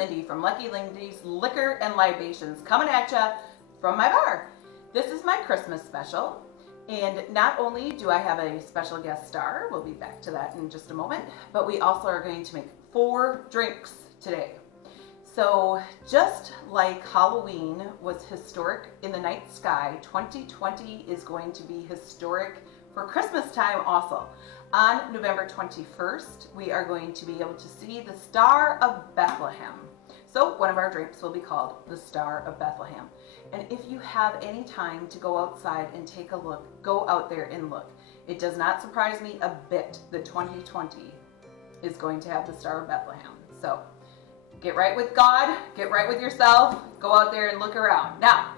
Lindy from Lucky Lindys Liquor and Libations, coming at ya from my bar. This is my Christmas special, and not only do I have a special guest star, we'll be back to that in just a moment, but we also are going to make 4 drinks today. So just like Halloween was historic in the night sky, 2020 is going to be historic for Christmas time also. On November 21st, we are going to be able to see the Star of Bethlehem. So one of our drinks will be called the Star of Bethlehem. And if you have any time to go outside and take a look, go out there and look. It does not surprise me a bit that 2020 is going to have the Star of Bethlehem. So get right with God, get right with yourself, go out there and look around. Now,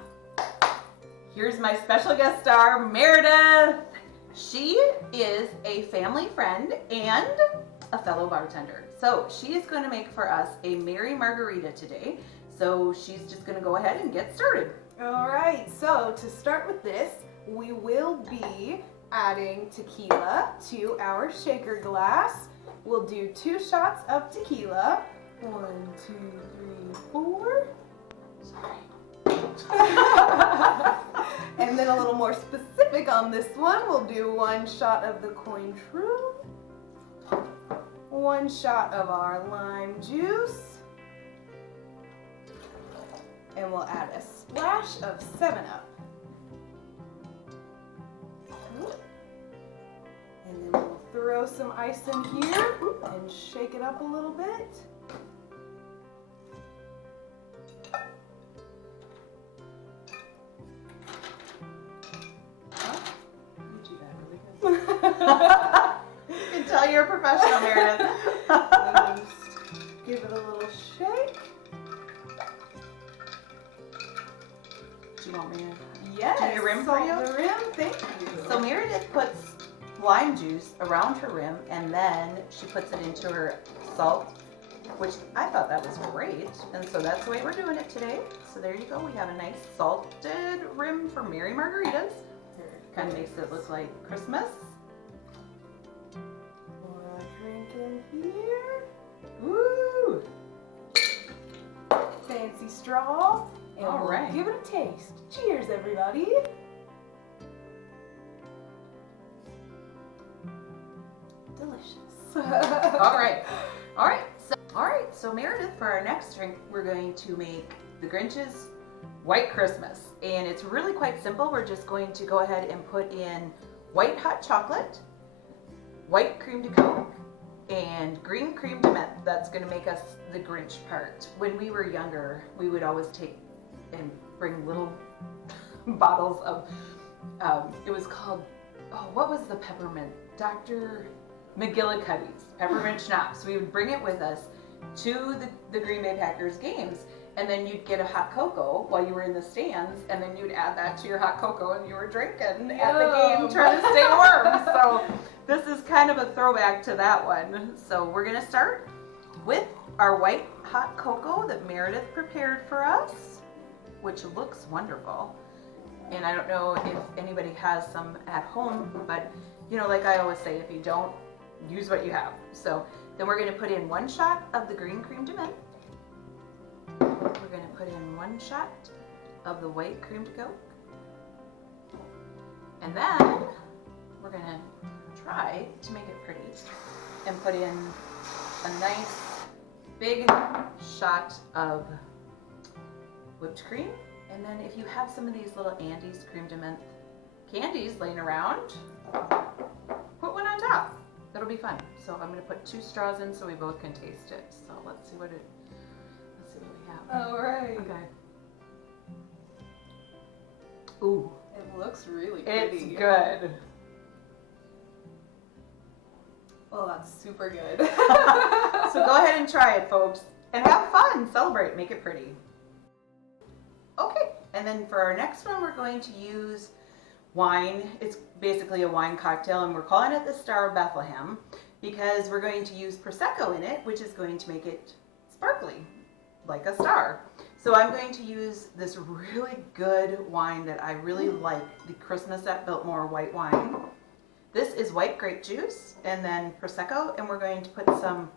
here's my special guest star, Meredith. She is a family friend and a fellow bartender. So she is going to make for us a Merry Margarita today. So she's just going to go ahead and get started. All right, so to start with this, we will be adding tequila to our shaker glass. We'll do 2 shots of tequila. 1, 2, 3, 4. Sorry. And then a little more specific on this one, we'll do 1 shot of the COINTREAU, 1 shot of our lime juice, and we'll add a splash of 7-Up. And then we'll throw some ice in here and shake it up a little bit. You can tell you're a professional, Meredith. Just give it a little shake. Do you want me to Yes. do your rim for you? The rim, thank you. So Meredith puts lime juice around her rim, and then she puts it into her salt, which I thought that was great. And so that's the way we're doing it today. So there you go. We have a nice salted rim for Merry Margaritas. Kind of makes it look like Christmas. Pour a drink in here. Woo! Fancy straw. And All right. we'll give it a taste. Cheers, everybody. Delicious. All right. So Meredith, for our next drink, we're going to make the GRINCH'S White Christmas, and it's really quite simple. We're just going to go ahead and put in white hot chocolate, white cream de coke, and green cream de menthe. That's going to make us the Grinch part. When we were younger, we would always take and bring little bottles of, it was called, oh, what was the peppermint? Dr. McGillicuddy's peppermint schnapps. We would bring it with us to the Green Bay Packers games, and then you'd get a hot cocoa while you were in the stands, and then you'd add that to your hot cocoa and you were drinking at the game trying to stay warm. So this is kind of a throwback to that one. So we're going to start with our white hot cocoa that Meredith prepared for us, which looks wonderful. And I don't know if anybody has some at home, but you know, like I always say, if you don't, use what you have. So then we're going to put in 1 shot of the green cream de menthe. We're going to put in 1 shot of the white cream de coke. And then we're going to try to make it pretty and put in a nice big shot of whipped cream. And then if you have some of these little Andes cream de menthe candies laying around, put 1 on top. That'll be fun. So I'm going to put 2 straws in so we both can taste it. So let's see what we have. All right. Okay. Ooh. It looks really pretty. It's good. Well, that's super good. So go ahead and try it, folks. And have fun. Celebrate. Make it pretty. Okay. And then for our next one, we're going to use wine. It's basically a wine cocktail, and we're calling it the Star of Bethlehem because we're going to use Prosecco in it, which is going to make it sparkly, like a star. So I'm going to use this really good wine that I really like, the Christmas at Biltmore white wine. This is white grape juice and then Prosecco, and we're going to put some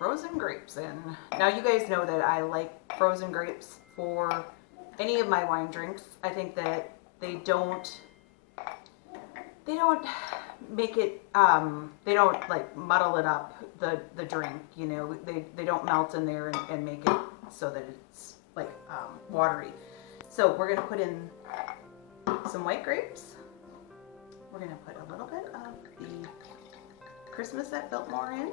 frozen grapes in. Now you guys know that I like frozen grapes for any of my wine drinks. I think that they don't make it, they don't like muddle it up, the drink, you know, they don't melt in there and make it so that it's like watery. So we're gonna put in some white grapes. We're gonna put a little bit of the Christmas at Biltmore in.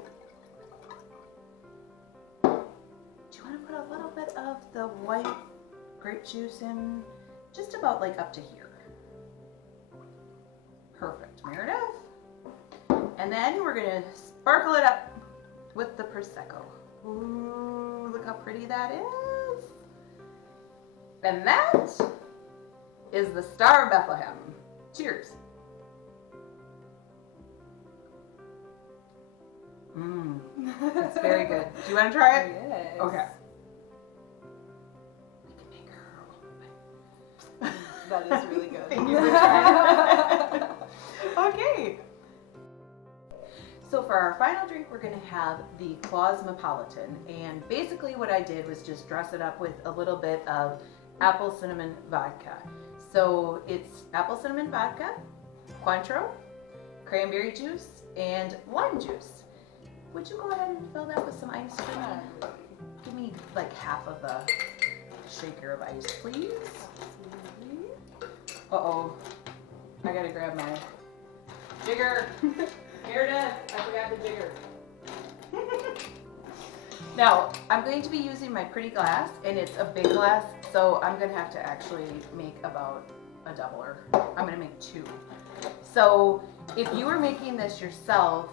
Do you wanna put a little bit of the white grape juice in? Just about like up to here. Perfect, Meredith. And then we're gonna sparkle it up with the Prosecco. Ooh, look how pretty that is. And that is the Star of Bethlehem. Cheers. Mmm, that's very good. Do you want to try it? Yes. Okay. We can make her. That is really good. Thank you for trying. Okay. So for our final drink, we're going to have the CLAUSMOPOLITAN. And basically what I did was just dress it up with a little bit of apple cinnamon vodka. So it's apple cinnamon vodka, COINTREAU, cranberry juice, and lime juice. Would you go ahead and fill that with some ice cream? Give me like half of a shaker of ice, please. Uh-oh. I gotta grab my jigger. Meredith, I forgot the jigger. Now, I'm going to be using my pretty glass, and it's a big glass, so I'm going to have to actually make about a doubler. I'm going to make 2. So, if you were making this yourself,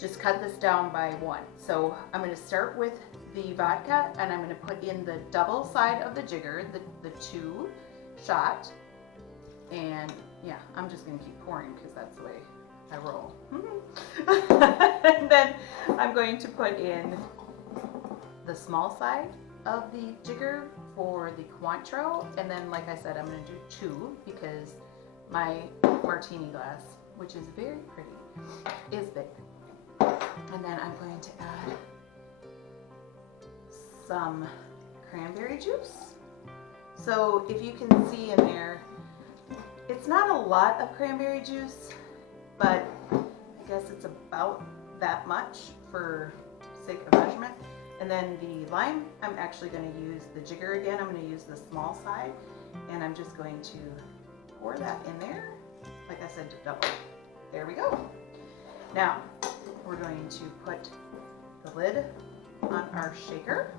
just cut this down by 1. So, I'm going to start with the vodka, and I'm going to put in the double side of the jigger, the 2 shot. And yeah, I'm just going to keep pouring because that's the way I roll. And then I'm going to put in the small side of the jigger for the COINTREAU, and then like I said, I'm going to do 2 because my martini glass, which is very pretty, is big. And then I'm going to add some cranberry juice. So if you can see in there, it's not a lot of cranberry juice, but I guess it's about that much for sake of measurement. And then the lime, I'm actually going to use the jigger again. I'm going to use the small side, and I'm just going to pour that in there. Like I said, to double. There we go. Now, we're going to put the lid on our shaker.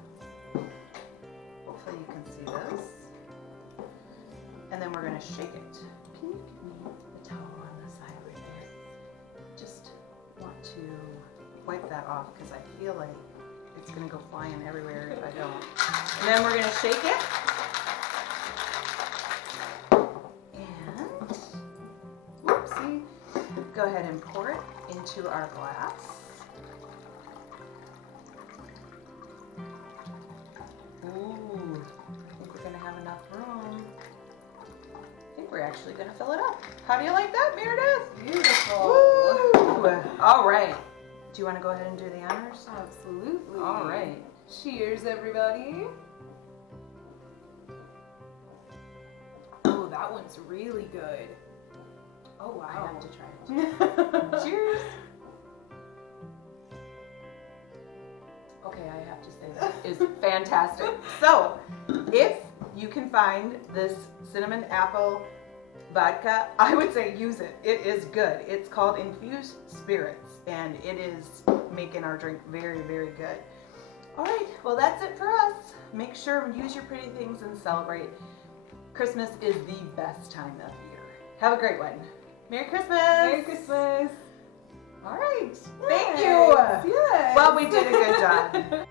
Hopefully you can see this. And then we're going to shake it. Can you give me the towel on the side right there? Just want to wipe that off because I feel like it's going to go flying everywhere if I don't. And then we're going to shake it. And, whoopsie, go ahead and pour it into our glass. Ooh, I think we're going to have enough room. I think we're actually going to fill it up. How do you like that, Meredith? Beautiful. Woo! All right. Do you want to go ahead and do the honors? Absolutely. All right. Cheers, everybody. Oh, that one's really good. Oh, wow. I have to try it. Cheers. Okay, I have to say that is fantastic. So, if you can find this cinnamon apple vodka, I would say use it. It is good. It's called Infused Spirits, and it is making our drink very, very good. All right, well, that's it for us. Make sure and use your pretty things and celebrate. Christmas is the best time of year. Have a great one. Merry Christmas. Merry Christmas. All right. Thank you. Yes. Well, we did a good job.